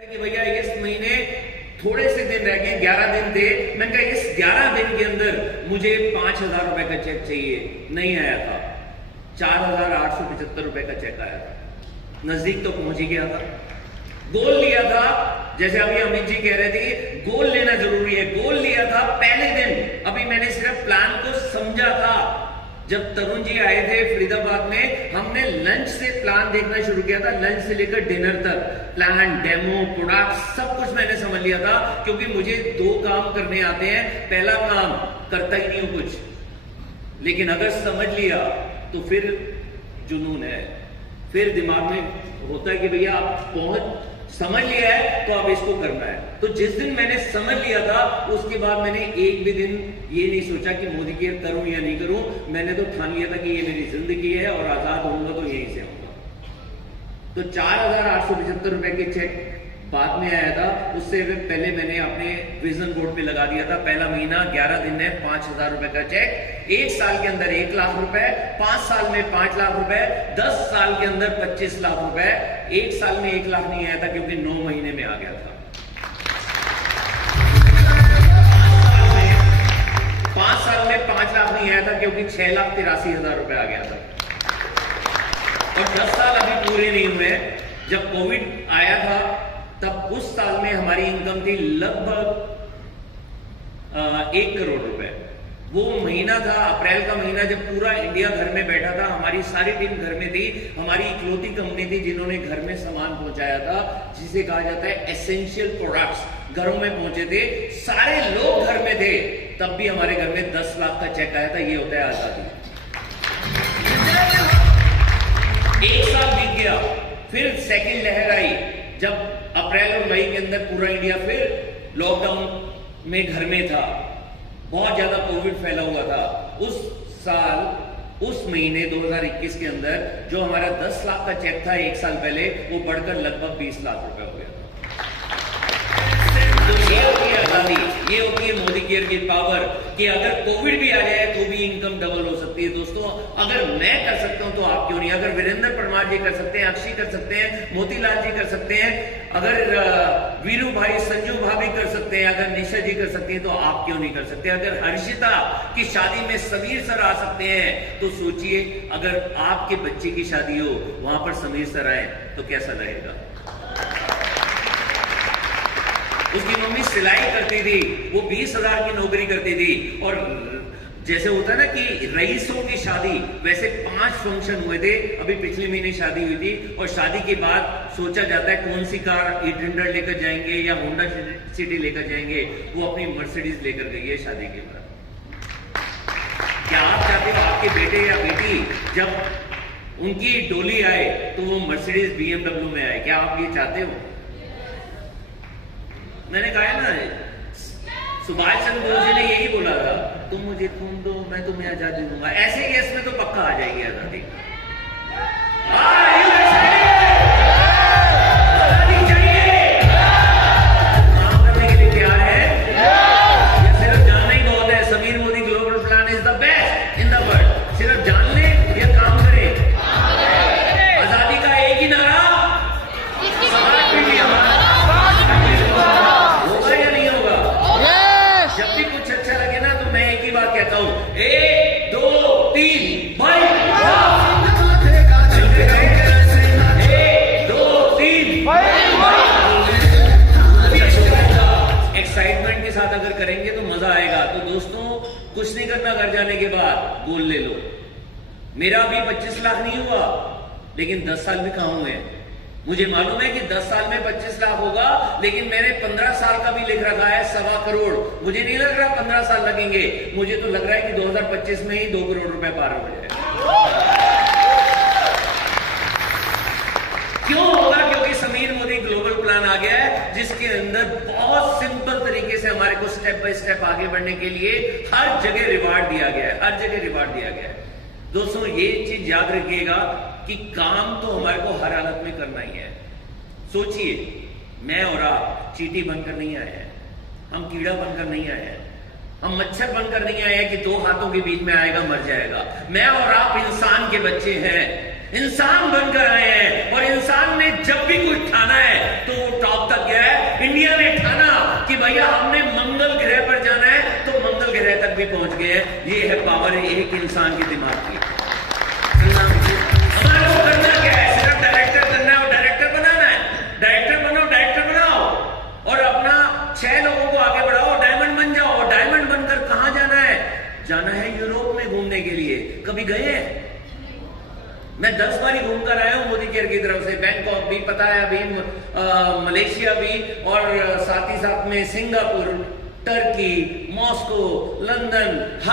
कि भैया इस महीने थोड़े से दिन रह गए, 11 दिन थे। मैंने कहा इस 11 दिन के अंदर मुझे 5,000 रुपए का चेक चाहिए। नहीं आया था, 4,875 रुपए का चेक आया था। नजदीक तो पहुंच ही गया था। गोल लिया था, जैसे अभी अमित जी कह रहे थे गोल लेना जरूरी है। गोल लिया था पहले दिन। अभी मैंने सिर्फ प्लान को समझा था। जब तरुण जी आए थे फरीदाबाद में, हमने लंच से प्लान देखना शुरू किया था। लंच से लेकर डिनर तक प्लान, डेमो, प्रोडक्ट सब कुछ मैंने समझ लिया था। क्योंकि मुझे 2 काम करने आते हैं। पहला काम करता ही नहीं हूं कुछ, लेकिन अगर समझ लिया तो फिर जुनून है। फिर दिमाग में होता है कि भैया आप समझ लिया है तो अब इसको करना है। तो जिस दिन मैंने समझ लिया था उसके बाद मैंने एक भी दिन ये नहीं सोचा कि मोदी केयर करूं या नहीं करूं। मैंने तो ठान लिया था कि ये मेरी जिंदगी है और आजाद होऊंगा तो यहीं से आऊंगा। तो 4,875 रुपए के चेक बाद में आया था। उससे पहले मैंने अपने विजन बोर्ड पे लगा दिया था, पहला महीना 11 दिन में 5,000 रुपए का चेक, 1 साल के अंदर 1 लाख रुपए, 5 साल में 5 लाख रुपए, 10 साल के अंदर 25 लाख रुपए। 1 साल में 1 लाख नहीं आया था क्योंकि 9 महीने में आ गया था। 5 साल में 5 लाख नहीं आया था क्योंकि 6,83,000 रुपए आ गया था। और 10 साल अभी पूरे नहीं हुए। जब कोविड आया था तब उस साल में हमारी इनकम थी लगभग 1 करोड़ रुपए। वो महीना था अप्रैल का महीना जब पूरा इंडिया घर में बैठा था। हमारी सारी टीम घर में थी। हमारी इकलौती कंपनी थी जिन्होंने घर में सामान पहुंचाया था, जिसे कहा जाता है एसेंशियल प्रोडक्ट्स। घरों में पहुंचे थे, सारे लोग घर में थे, तब भी हमारे घर में 10 लाख का चेक आया था। ये होता है आजादी। 1 साल बीत गया, फिर सेकंड लहर आई। जब अप्रैल और मई के अंदर पूरा इंडिया फिर लॉकडाउन में घर में था, बहुत ज्यादा कोविड फैला हुआ था। उस साल उस महीने 2021 के अंदर जो हमारा 10 लाख का चेक था 1 साल पहले, वो बढ़कर लगभग 20 लाख रुपए हो गया था। तो ये होती है आजादी, ये होती है मोदी केयर की पावर कि अगर कोविड भी आ जाए तो भी इनकम डबल हो सकती है। दोस्तों, अगर मैं कर सकता हूं तो आप क्यों नहीं? अगर वीरेंद्र परमार जी कर सकते हैं, अक्षय कर सकते हैं, मोतीलाल जी कर सकते हैं, अगर वीरू भाई, संजू भाभी कर सकते हैं, अगर निशा जी कर सकती हैं, तो आप क्यों नहीं कर सकते? अगर हर्षिता की शादी में समीर सर आ सकते हैं तो सोचिए अगर आपके बच्चे की शादी हो, वहां पर समीर सर आए तो कैसा लगेगा? उसकी मम्मी सिलाई करती थी, वो 20,000 की नौकरी करती थी। और जैसे होता है ना कि रईसों की शादी, वैसे 5 फंक्शन हुए थे। अभी पिछले महीने शादी हुई थी और शादी के बाद सोचा जाता है कौन सी कार, E-Tender लेकर जाएंगे या होंडा सिटी लेकर जाएंगे। वो अपनी मर्सिडीज लेकर गई है शादी के बाद। क्या आप चाहते हो आपके बेटे या बेटी जब उनकी डोली आए तो वो मर्सिडीज BMW में आए? क्या आप ये चाहते हो? मैंने कहा है ना, सुभाष चंद्र बोस जी ने यही बोला था, तुम मुझे खून दो मैं तुम्हें आजादी दूंगा। ऐसे ही इसमें तो पक्का आ जाएगी आजादी। आजादी चाहिए, काम करने के लिए तैयार है। ये सिर्फ जानना ही बहुत है, Sameer Modi global plan is the best in the world. सिर्फ जान ले या काम करें। आजादी का एक ही नारा, जब भी कुछ अच्छा लगे ना तो मैं एक ही बात कहता हूं, 1 2 3 भाई। 1 2 3 एक्साइटमेंट के साथ अगर करेंगे तो मजा आएगा। तो दोस्तों, कुछ नहीं करना, घर जाने के बाद गोल ले लो। मेरा अभी 25 लाख नहीं हुआ, लेकिन 10 साल में कहां हुए? मुझे मालूम है कि 10 साल में 25 लाख होगा, लेकिन मैंने 15 साल का भी लिख रखा है 1.25 करोड़। मुझे नहीं लग रहा 15 साल लगेंगे, मुझे तो लग रहा है कि 2025 में ही 2 करोड़ रुपए पार हो जाए। क्यों होगा? क्योंकि समीर मोदी ग्लोबल प्लान आ गया है, जिसके अंदर बहुत सिंपल तरीके से हमारे को स्टेप बाय स्टेप आगे बढ़ने के लिए हर जगह रिवार्ड दिया गया है। हर जगह रिवार्ड दिया गया है। दोस्तों, ये चीज याद रखिएगा कि काम तो हमारे को हर हालत में करना ही है। सोचिए, मैं और आप चींटी बनकर नहीं आए हैं, हम कीड़ा बनकर नहीं आए हैं, हम मच्छर बनकर नहीं आए हैं कि 2 हाथों के बीच में आएगा मर जाएगा। मैं और आप इंसान के बच्चे हैं, इंसान बनकर आए हैं। और इंसान ने जब भी कुछ ठाना है तो वो टॉप तक गया है। इंडिया ने ठाना कि भैया हमने मंगल ग्रह पर जाना है, तो मंगल ग्रह तक भी पहुंच गए हैं। ये है पावर एक इंसान के दिमाग की। हमारे को करना क्या है? सिर्फ डायरेक्टर करना है और डायरेक्टर बनाना है। डायरेक्टर बनो, डायरेक्टर बनाओ और अपना 6 लोगों को आगे बढ़ाओ, डायमंड बन जाओ। डायमंड बनकर कहां जाना है? जाना है यूरोप में घूमने के लिए। कभी गए हैं? मैं 10 बारी घूमकर आया हूं मोदी केयर की तरफ से। बैंकॉक भी, पताया भी, मलेशिया भी और साथ ही साथ में सिंगापुर, टर्की, मॉस्को, लंदन।